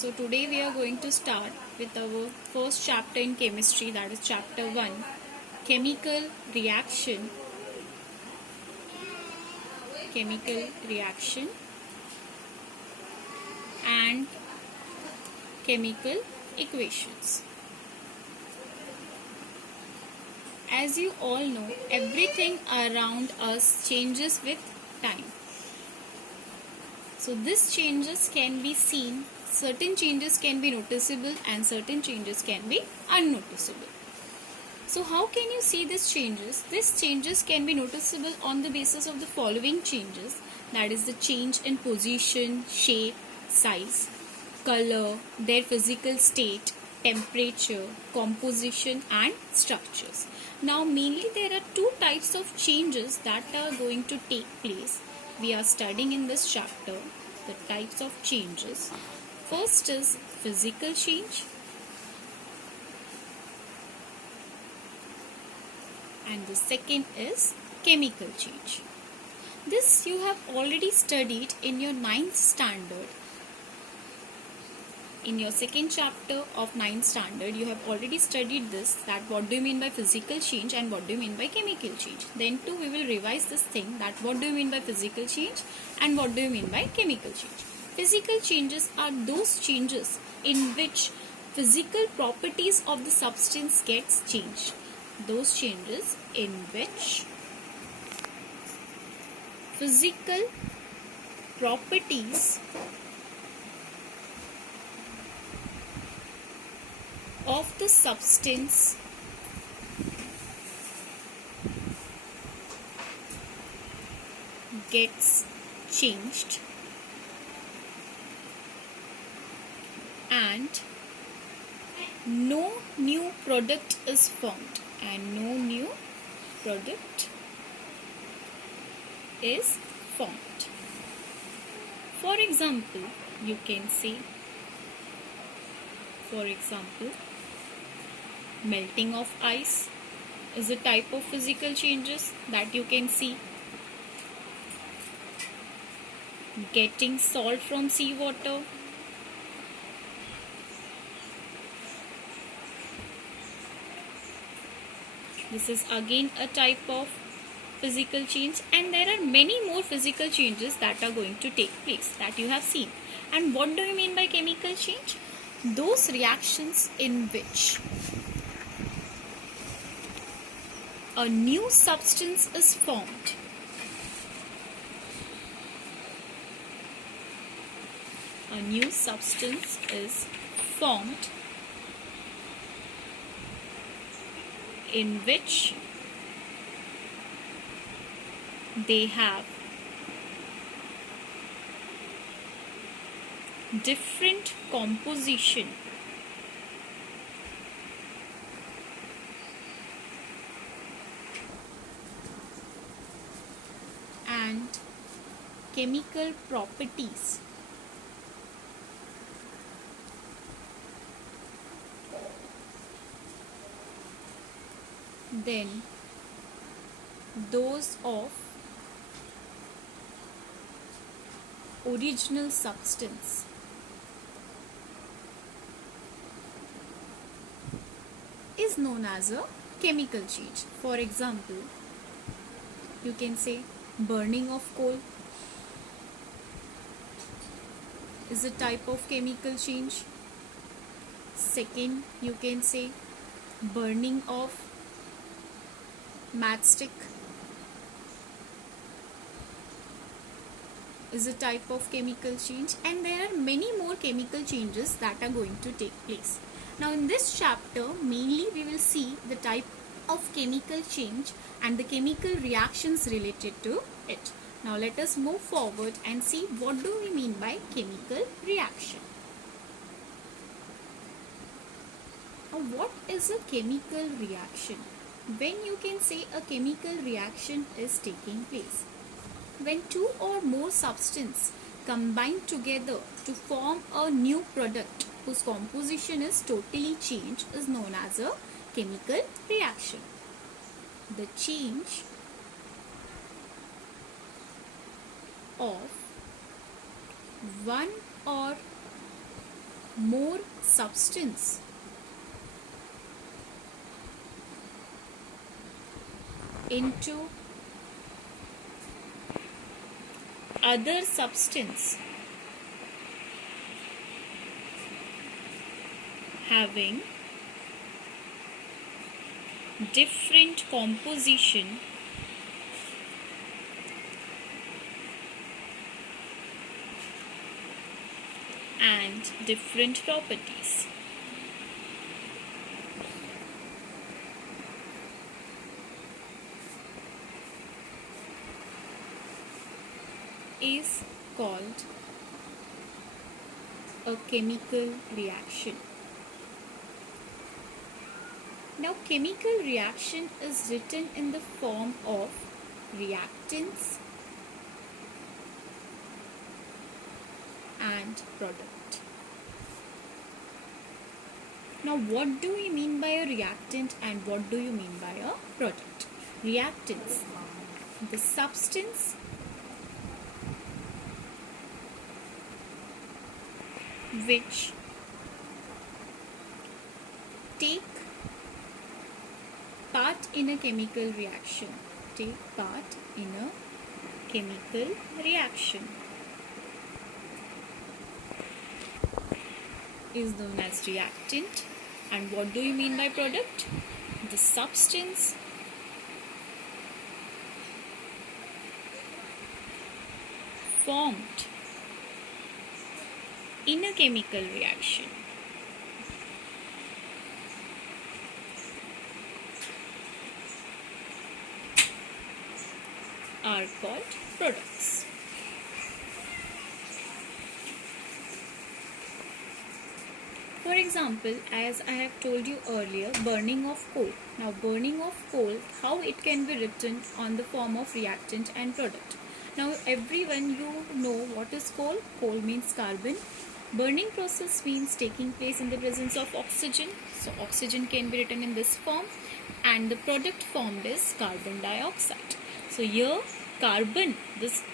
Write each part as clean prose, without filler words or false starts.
So today we are going to start with our first chapter in chemistry, that is chapter 1, chemical reaction, and chemical equations. As you all know, everything around us changes with time. So these changes can be seen, certain changes can be noticeable and certain changes can be unnoticeable. So how can you see these changes? These changes can be noticeable on the basis of the following changes, that is the change in position, shape, size, color, their physical state, temperature, composition and structures. Now mainly there are two types of changes that are going to take place. We are studying in this chapter the types of changes. First is physical change, and the second is chemical change. This you have already studied in your 9th standard. In your second chapter of 9th standard, you have already studied this, that what do you mean by physical change and what do you mean by chemical change. Then too we will revise this thing, that what do you mean by physical change and what do you mean by chemical change. Physical changes are those changes in which physical properties of the substance gets changed. Those changes in which physical properties of the substance gets changed and no new product is formed, For example, you can say, melting of ice is a type of physical changes that you can see. Getting salt from seawater, this is again a type of physical change, and there are many more physical changes that are going to take place that you have seen. And what do you mean by chemical change? Those reactions in which a new substance is formed. In which they have different composition and chemical properties. Then those of original substance. Is known as a chemical change. For example, you can say burning of coal is a type of chemical change. Second, you can say burning of matchstick is a type of chemical change, and there are many more chemical changes that are going to take place. Now in this chapter mainly we will see the type of chemical change and the chemical reactions related to it. Now let us move forward and see what do we mean by chemical reaction. Now what is a chemical reaction? When you can say a chemical reaction is taking place, when two or more substances combine together to form a new product whose composition is totally changed is known as a chemical reaction. The change of one or more substance into other substance having different composition and different properties. Is called a chemical reaction. Now, chemical reaction is written in the form of reactants and product. Now, what do we mean by a reactant and what do you mean by a product? Reactants, the substance which take part in a chemical reaction. Take part in a chemical reaction is known as reactant. And what do you mean by product? The substance formed in a chemical reaction are called products. For example, as I have told you earlier, burning of coal. Now, burning of coal, how it can be written on the form of reactant and product. Now, everyone you know what is coal. Coal means carbon. Burning process means taking place in the presence of oxygen. So, oxygen can be written in this form, and the product formed is carbon dioxide. So, here carbon, this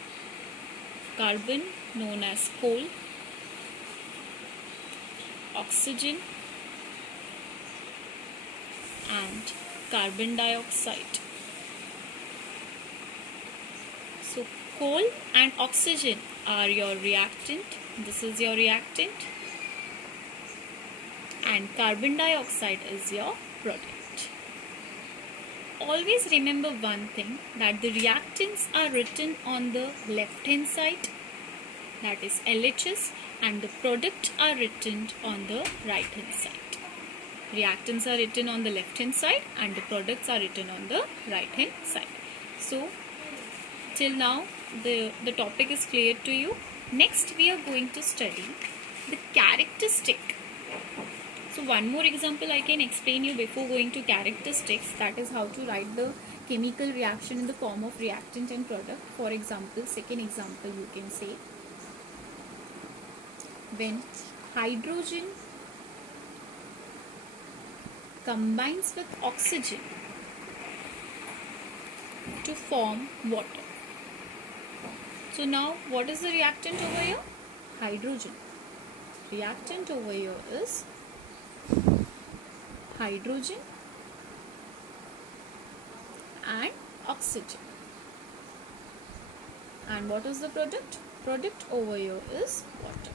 carbon known as coal, oxygen and carbon dioxide. So, coal and oxygen are your reactant. This is your reactant, and carbon dioxide is your product. Always remember one thing, that the reactants are written on the left hand side, that is LHS, and the products are written on the right hand side. Reactants are written on the left hand side and the products are written on the right hand side. So, till now the topic is clear to you. Next we are going to study the characteristic. So one more example I can explain you before going to characteristics, that is how to write the chemical reaction in the form of reactant and product. For example, second example you can say, when hydrogen combines with oxygen to form water. So now what is the reactant over here? Hydrogen. Reactant over here is hydrogen and oxygen. And what is the product? Product over here is water.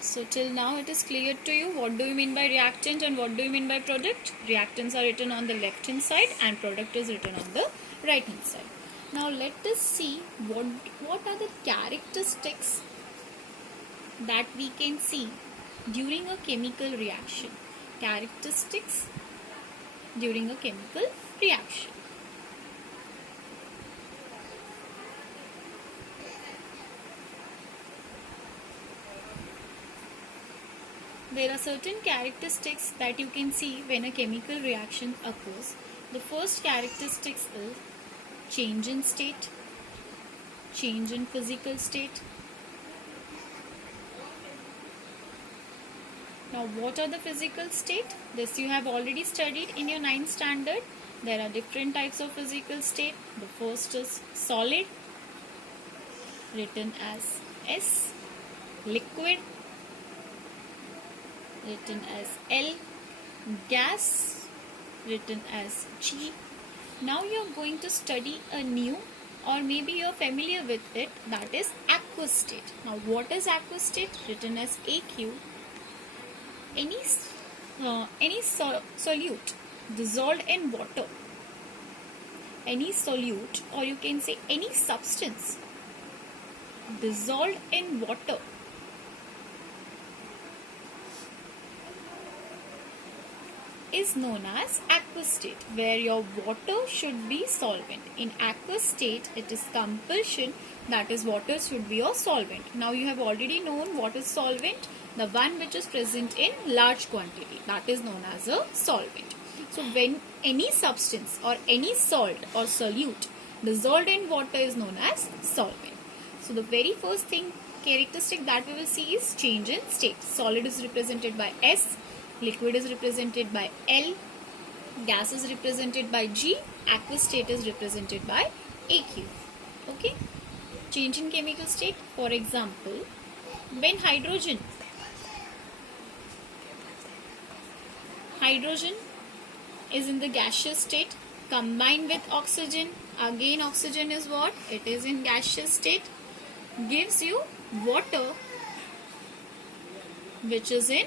So till now it is clear to you what do you mean by reactant and what do you mean by product? Reactants are written on the left hand side and product is written on the right hand side. Now let us see what are the characteristics that we can see during a chemical reaction. Characteristics during a chemical reaction. There are certain characteristics that you can see when a chemical reaction occurs. The first characteristics is change in state, change in physical state. Now what are the physical state? This you have already studied in your 9th standard. There are different types of physical state. The first is solid, written as S. liquid, written as L, gas, written as G. Now you're going to study a new, or maybe you're familiar with it, that is aqueous state. Now what is aqueous state? Written as AQ. Any solute dissolved in water, any solute, or you can say any substance dissolved in water is known as aqueous state, where your water should be solvent. In aqueous state, it is compulsion that is water should be your solvent. Now you have already known what is solvent, the one which is present in large quantity, that is known as a solvent. So when any substance or any salt or solute dissolved in water is known as solvent. So the very first characteristic that we will see is change in state. Solid is represented by S, liquid is represented by L, gas is represented by G, aqueous state is represented by AQ. Okay? Change in chemical state, for example, when hydrogen is in the gaseous state, combined with oxygen, again oxygen is what? It is in gaseous state, gives you water which is in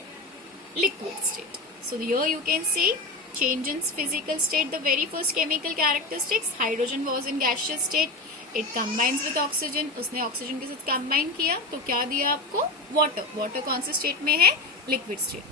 liquid state. So here you can see change in physical state, the very first chemical characteristics, hydrogen was in gaseous state, it combines with oxygen, उसने oxygen के साथ combine किया तो क्या दिया आपको? Water. Water कौन से स्टेट में है? Liquid state.